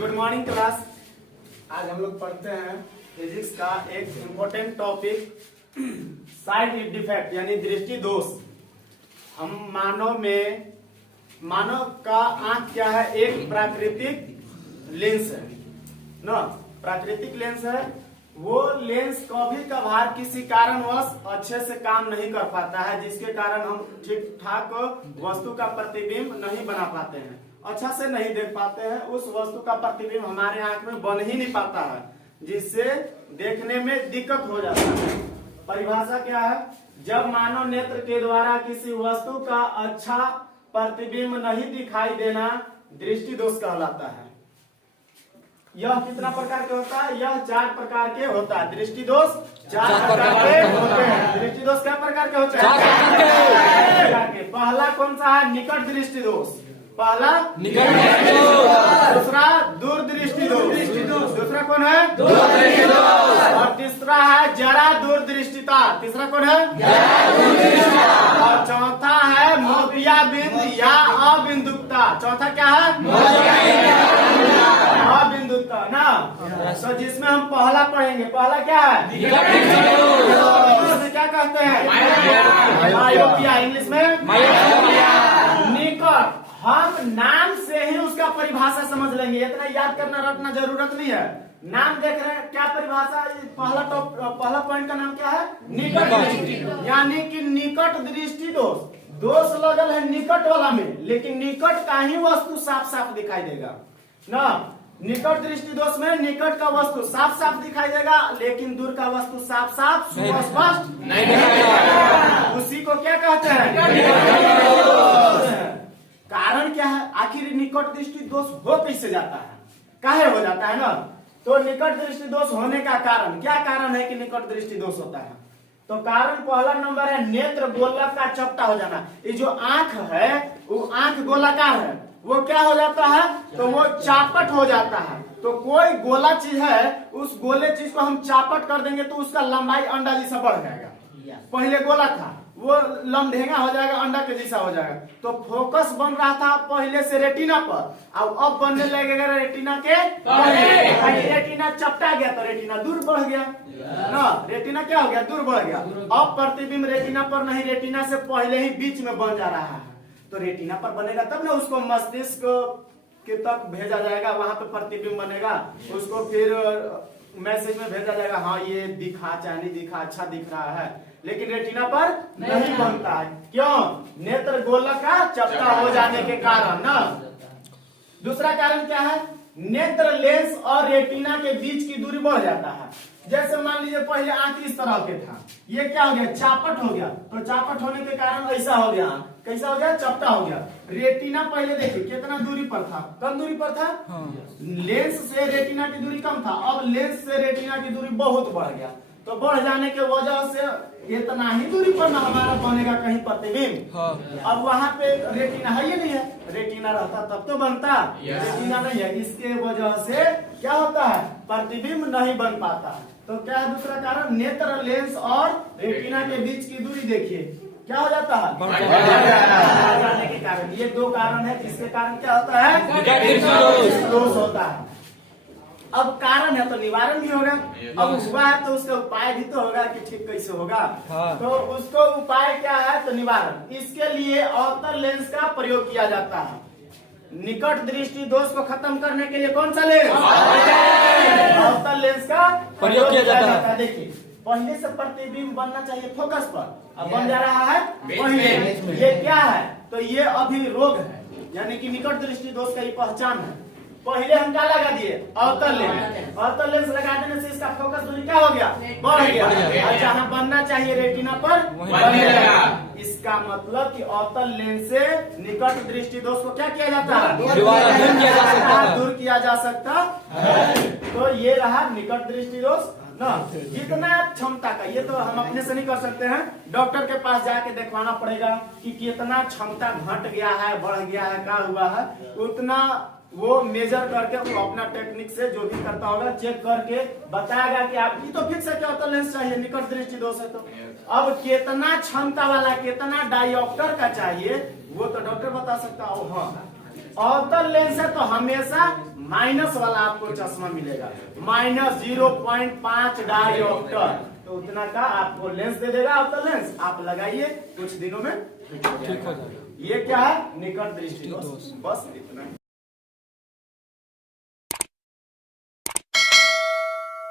Good morning class. आज हम लोग पढ़ते हैं फिजिक्स का एक इम्पोर्टेंट टॉपिक साइड डिफेक्ट यानी दृष्टि दोष। हम मानव का आंख क्या है? एक प्राकृतिक लेंस है ना, प्राकृतिक लेंस है। वो लेंस कभी कभार किसी कारणवश अच्छे से काम नहीं कर पाता है, जिसके कारण हम ठीक ठाक वस्तु का प्रतिबिंब नहीं बना पाते हैं, अच्छा से नहीं देख पाते हैं। उस वस्तु का प्रतिबिंब हमारे आंख में बन ही नहीं पाता है, जिससे देखने में दिक्कत हो जाता है। परिभाषा क्या है? जब मानव नेत्र के द्वारा किसी वस्तु का अच्छा प्रतिबिंब नहीं दिखाई देना दृष्टि दोष कहलाता है। यह कितना प्रकार के होता है? यह 4 प्रकार के होता है। दृष्टि दोष 4 प्रकार के होते हैं। दृष्टि दोष क्या प्रकार के होते हैं? पहला कौन सा है? निकट दृष्टि दोष। पहला निकट दृष्टि दोष, दूसरा दूर दृष्टि दोष, दूसरा कौन है? दूर दृष्टि दोष, और तीसरा है जरा दूर दृष्टिता। तीसरा कौन है? जरा दूर दृष्टिता, और चौथा है मोतियाबिंद या अबिंदुकता। चौथा क्या है? अबिंदुकता ना। तो जिसमें हम पहला पढ़ेंगे, पहला क्या है? क्या कहते हैं? मायोपिया, इंग्लिश में निकट। हम नाम से ही उसका परिभाषा समझ लेंगे, इतना याद करना रटना जरूरत नहीं है। नाम देख रहे हैं क्या परिभाषा? पहला पॉइंट का नाम क्या है? निकट दृष्टि, यानी कि निकट दृष्टि दोष। दोष लगल है निकट वाला में, लेकिन निकट का ही वस्तु साफ साफ दिखाई देगा ना। निकट दृष्टि दोष में निकट का वस्तु साफ साफ दिखाई देगा, लेकिन दूर का वस्तु साफ साफ स्पष्ट नहीं दिखाई। उसी को क्या कहते हैं? कारण क्या है? आखिर निकट दृष्टि दोष हो कैसे जाता है, काहे हो जाता है ना? तो निकट दृष्टि दोष होने का कारण क्या? कारण है कि निकट दृष्टि दोष होता है। तो कारण पहला नंबर है नेत्र गोलक का चपटा हो जाना। ये जो आंख है वो आंख गोलाकार है, वो क्या हो जाता है? तो वो चापट हो जाता है। तो कोई गोला चीज है, उस गोले चीज को हम चापट कर देंगे तो उसका लंबाई अंडा जैसा बढ़ जाएगा। पहले गोला था, वो लम्बेगा हो जाएगा, अंडा के जैसा हो जाएगा। तो फोकस बन रहा था पहले से रेटिना पर, अब बनने लगेगा रेटिना के पहले। रेटिना चपटा गया तो रेटिना दूर बढ़ गया ना। रेटिना क्या हो गया? दूर बढ़ गया। अब प्रतिबिंब रेटिना पर नहीं, रेटिना से पहले ही बीच में बन जा रहा है। तो रेटिना पर बनेगा तब ना उसको मस्तिष्क के तक भेजा जाएगा, वहां पे प्रतिबिंब बनेगा। उसको फिर मैसेज में भेजा जाएगा, हाँ ये दिखा चाहे नहीं दिखा, अच्छा दिख रहा है। लेकिन रेटिना पर नहीं बनता है। क्यों? नेत्र गोलक का चपटा हो जाने के कारण ना। दूसरा कारण क्या है? नेत्र लेंस और रेटिना के बीच की दूरी बढ़ जाता है। जैसे मान लीजिए पहले आंख इस तरह के था, ये क्या हो गया? चापट हो गया। तो चापट होने के कारण ऐसा हो गया। कैसा हो गया? चपटा हो गया। रेटिना पहले देखिए कितना दूरी पर था, कम दूरी पर था। लेंस से रेटिना की दूरी कम था, अब लेंस से रेटिना की दूरी बहुत बढ़ गया। तो बढ़ जाने के वजह से इतना ही दूरी पर ना हमारा बनेगा कहीं प्रतिबिंब। अब वहां पे रेटिना है, ये नहीं है। रेटिना रहता तब तो बनता, रेटिना नहीं है, इसके वजह से क्या होता है? प्रतिबिंब नहीं बन पाता। तो क्या है दूसरा कारण? नेत्र लेंस और रेटिना के बीच की दूरी देखिए क्या हो जाता है? बढ़ जाने के कारण। ये 2 कारण है जिसके कारण क्या होता है? दोष होता है। अब कारण है तो निवारण भी होगा। अब हुआ है तो उसका उपाय भी तो होगा कि ठीक कैसे होगा। तो उसको उपाय क्या है? तो निवारण। इसके लिए अवतल लेंस का प्रयोग किया जाता है। निकट दृष्टि दोष को खत्म करने के लिए कौन सा लेंस? अवतल लेंस का प्रयोग किया जाता है। देखिए पहले से प्रतिबिंब बनना चाहिए फोकस पर, अब बन जा रहा है पहले। ये क्या है? तो ये अभी रोग है, यानी कि निकट दृष्टि दोष का ये पहचान है। पहले हम क्या लगा दिए? अवतल लेंस। अवतल लेंस लगा देने से इसका फोकस दूरी क्या हो गया? बढ़ गया। और जहाँ बनना चाहिए रेटिना पर बनेगा। इसका मतलब कि अवतल लेंस से निकट दृष्टि दोष को क्या किया जाता है? दूर किया जा सकता है। तो ये रहा निकट दृष्टि दोष ना। जितना क्षमता का, ये तो हम अपने से नहीं कर सकते हैं, डॉक्टर के पास जाके देखवाना पड़ेगा कि कितना क्षमता घट गया है, बढ़ गया है, क्या हुआ है। उतना वो मेजर करके वो अपना टेक्निक से जो भी करता होगा चेक करके बताएगा कि आपकी तो फिक्स है क्या होता लेंस चाहिए, निकट दृष्टि दोष है। तो अब कितना क्षमता वाला, कितना डायोप्टर का चाहिए वो तो डॉक्टर बता सकता है। हाँ अवतल लेंस है तो हमेशा माइनस वाला आपको चश्मा मिलेगा, माइनस 0.5 डायोप्टर, तो उतना का आपको लेंस दे देगा अवतल लेंस। आप लगाइए, कुछ दिनों में ठीक हो जाएगा। ये क्या है? निकट दृष्टि दोष। बस इतना।